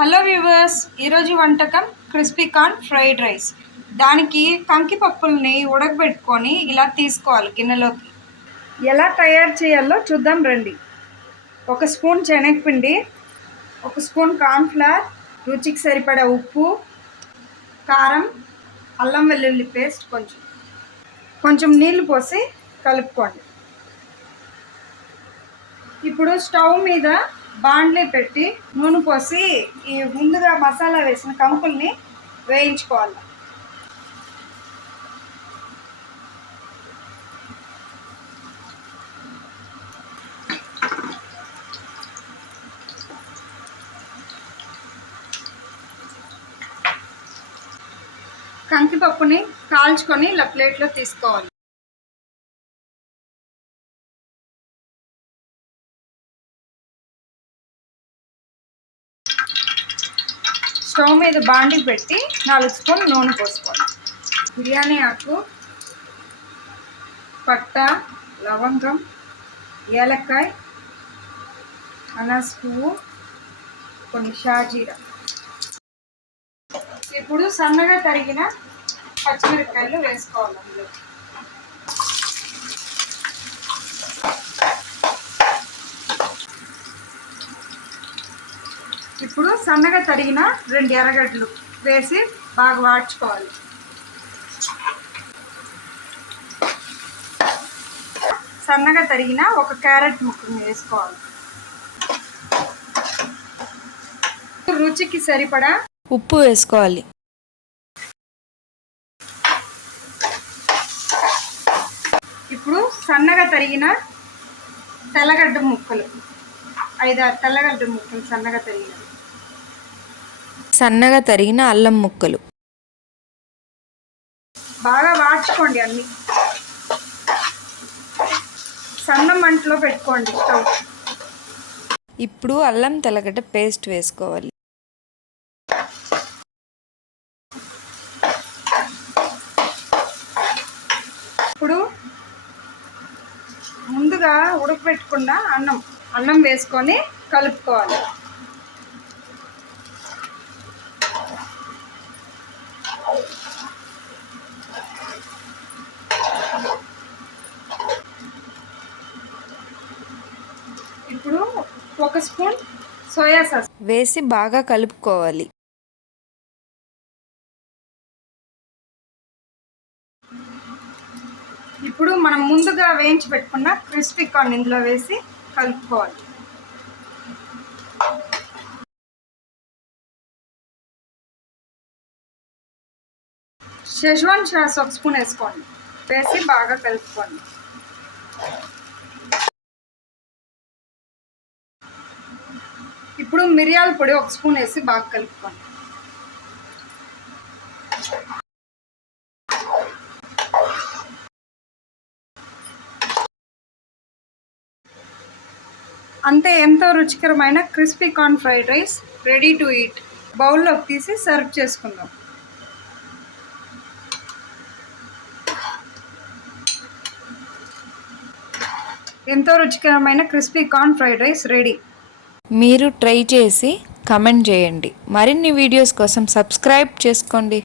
Hello viewers, ఈరోజు వంటకం crispy corn fried rice. దానికి కంకిపప్పుల్ని ఉడకబెట్టుకొని ఇలా తీసుకోవాలి గిన్నెలోకి. ఎలా తయారు చేయాలో చూద్దాం రండి. 1 స్పూన్ శనగపిండి, 1 స్పూన్ కార్న్ఫ్లవర్, రుచికి సరిపడా ఉప్పు, కారం, అల్లం వెల్లుల్లి పేస్ట్, కొంచెం నీళ్లు పోసి కలుపుకోండి. ఇప్పుడు స్టవ్ మీద బాండ్లీ పెట్టి నూనె పోసి ఈ ముందుగా మసాలా వేసిన కంకుల్ని వేయించుకోవాలి. కంకిపప్పుని కాల్చుకొని ఇలా ప్లేట్లో తీసుకోవాలి. స్టవ్ మీద బాండి పెట్టి 4 స్పూన్ నూనె పోసుకోవాలి. బిర్యానీ ఆకు, పట్ట, లవంగం, ఏలక్కాయ, అనాస పువ్వు, కొన్ని షాజీరా. ఇప్పుడు సన్నగా తరిగిన పచ్చిమిరపకాయలు వేసుకోవాలి. అందులో ఇప్పుడు సన్నగా తరిగిన 2 ఎర్రగడ్డలు వేసి బాగా వాడ్చుకోవాలి. సన్నగా తరిగిన 1 క్యారెట్ ముక్కను వేసుకోవాలి. రుచికి సరిపడా ఉప్పు వేసుకోవాలి. ఇప్పుడు సన్నగా తరిగిన తెల్లగడ్డ ముక్కలు, 5-6 తెల్లగడ్డ ముక్కలు సన్నగా తరిగిన అల్లం ముక్కలు. బాగా వాడ్చుకోండి. అన్ని సన్న మంటలో పెట్టుకోండి స్టవ్. ఇప్పుడు అల్లం తెల్లగడ్డ పేస్ట్ వేసుకోవాలి. ఇప్పుడు ముందుగా ఉడకబెట్టుకున్న అన్నం వేసుకొని కలుపుకోవాలి. ఇప్పుడు 1 స్పూన్ సోయా సాస్ వేసి బాగా కలుపుకోవాలి. ఇప్పుడు మనం ముందుగా వేయించి పెట్టుకున్న క్రిస్పీ కార్న్ ఇందులో వేసి కలుపుకోవాలి. షెజ్వాన్ సాస్ 1 స్పూన్ వేసుకోండి. వేసి బాగా కలుపుకోండి. ఇప్పుడు మిరియాల పొడి 1 స్పూన్ వేసి బాగా కలుపుకోండి. అంతే, ఎంతో రుచికరమైన crispy corn fried rice ready to eat. బౌల్లోకి తీసి సర్వ్ చేసుకుందాం. ఎంతో రుచికరమైన crispy corn fried rice ready. మీరు ట్రై చేసి కమెంట్ చేయండి. మరిన్ని వీడియోస్ కోసం సబ్స్క్రైబ్ చేసుకోండి.